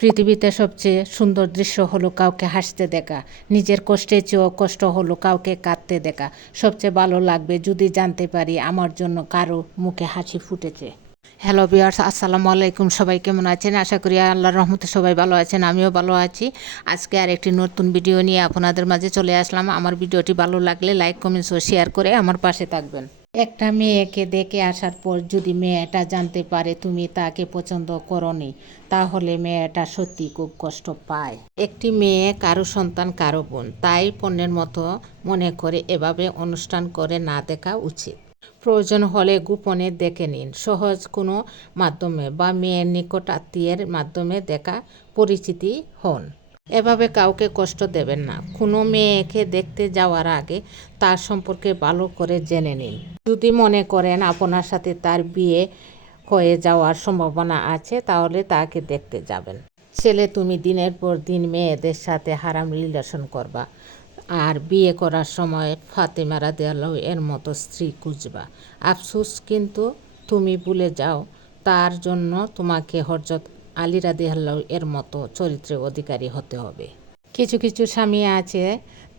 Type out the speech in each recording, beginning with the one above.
পৃথিবীতে সবচেয়ে সুন্দর দৃশ্য হলো কাউকে হাসতে দেখা। নিজের কষ্টের চেয়েও কষ্ট হলো কাউকে কাঁদতে দেখা। সবচেয়ে ভালো লাগবে যদি জানতে পারি আমার জন্য কারো মুখে হাসি ফুটেছে। হ্যালো ভিউয়ার্স, আসসালামু আলাইকুম। সবাই কেমন আছেন? আশা করি আল্লাহর রহমতে সবাই ভালো আছেন, আমিও ভালো আছি। আজকে আর একটি নতুন ভিডিও নিয়ে আপনাদের মাঝে চলে আসলাম। আমার ভিডিওটি ভালো লাগলে লাইক, কমেন্টস ও শেয়ার করে আমার পাশে থাকবেন। একটা মেয়েকে দেখে আসার পর যদি মেয়েটা জানতে পারে তুমি তাকে পছন্দ করনি, তাহলে মেয়েটা সত্যি খুব কষ্ট পায়। একটি মেয়ে কারো সন্তান, কারো বোন, তাই পণ্যের মতো মনে করে এভাবে অনুষ্ঠান করে না দেখা উচিত। প্রয়োজন হলে গোপনে দেখে নিন, সহজ কোনো মাধ্যমে বা মেয়ের নিকট আত্মীয়ের মাধ্যমে দেখা পরিচিতি হন। এভাবে কাউকে কষ্ট দেবেন না। কোনো মেয়েকে দেখতে যাওয়ার আগে তার সম্পর্কে ভালো করে জেনে নিন। যদি মনে করেন আপনার সাথে তার বিয়ে হয়ে যাওয়ার সম্ভাবনা আছে, তাহলে তাকে দেখতে যাবেন। ছেলে, তুমি দিনের পর দিন মেয়েদের সাথে হারাম রিলেশন করবা আর বিয়ে করার সময় ফাতেমা রাদিয়াল্লাহু এর মতো স্ত্রী খুঁজবা। আফসোস, কিন্তু তুমি ভুলে যাও তার জন্য তোমাকে হযরত আলী রাদিয়াল্লাহু এর মতো চরিত্রের অধিকারী হতে হবে। কিছু কিছু স্বামী আছে,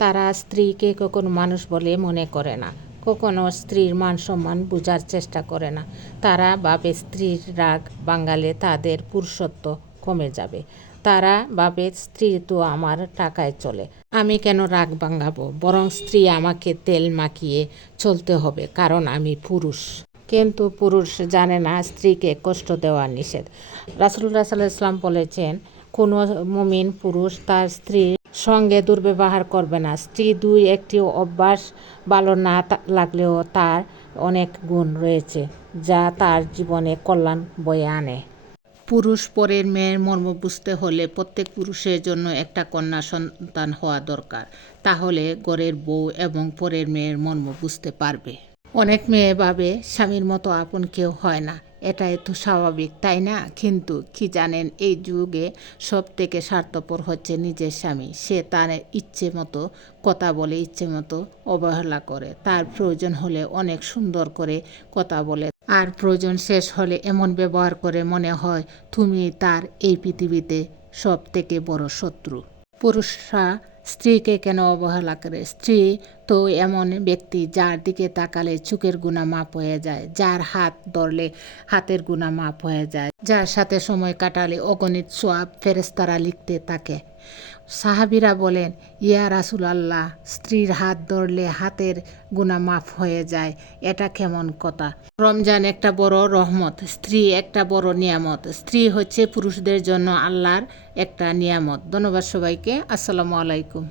তারা স্ত্রীকে কখনো মানুষ বলে মনে করে না, কখনো স্ত্রীর মান সম্মান বোঝার চেষ্টা করে না। তারা ভাবে স্ত্রীর রাগ ভাঙালে তাদের পুরুষত্ব কমে যাবে। তারা ভাবে স্ত্রী তো আমার টাকায় চলে, আমি কেন রাগ ভাঙাবো, বরং স্ত্রী আমাকে তেল মাখিয়ে চলতে হবে কারণ আমি পুরুষ। কিন্তু পুরুষ জানে না স্ত্রীকে কষ্ট দেওয়া নিষেধ। রাসূলুল্লাহ সাল্লাল্লাহু আলাইহি ওয়াসাল্লাম বলেছেন, কোনো মুমিন পুরুষ তার স্ত্রীর সঙ্গে দুর্ব্যবহার করবে না। স্ত্রী দুই একটি অভ্যাস ভালো না লাগলেও তার অনেক গুণ রয়েছে যা তার জীবনে কল্যাণ বয়ে আনে। পুরুষ পরের মেয়ের মর্ম বুঝতে হলে প্রত্যেক পুরুষের জন্য একটা কন্যা সন্তান হওয়া দরকার, তাহলে ঘরের বউ এবং পরের মেয়ের মর্ম বুঝতে পারবে। অনেক মেয়ে ভাবে স্বামীর মতো আপন কেউ হয় না, এটাই তো স্বাভাবিক, তাই না? কিন্তু কি জানেন, এই যুগে সব থেকে স্বার্থপর হচ্ছে নিজের স্বামী। সে তার ইচ্ছে মতো কথা বলে, ইচ্ছে মতো অবহেলা করে, তার প্রয়োজন হলে অনেক সুন্দর করে কথা বলে, আর প্রয়োজন শেষ হলে এমন ব্যবহার করে মনে হয় তুমি তার এই পৃথিবীতে সব থেকে বড় শত্রু। পুরুষরা স্ত্রীকে কেন অবহেলা করে? স্ত্রী তো এমন ব্যক্তি যার দিকে তাকালে চোখের গুণা মাপ হয়ে যায়, যার হাত ধরলে হাতের গুণা মাপ হয়ে যায়, যার সাথে সময় কাটালে অগণিত সওয়াব ফেরেশতারা লিখতে থাকে। সাহাবীরা বলেন, ইয়া রাসূলুল্লাহ, স্ত্রীর হাত ধরলে হাতের গুনাহ মাফ হয়ে যায়, এটা কেমন কথা? রমজান একটা বড় রহমত, স্ত্রী একটা বড় নিয়ামত। স্ত্রী হচ্ছে পুরুষদের জন্য আল্লাহর একটা নিয়ামত। ধন্যবাদ সবাইকে। আসসালামু আলাইকুম।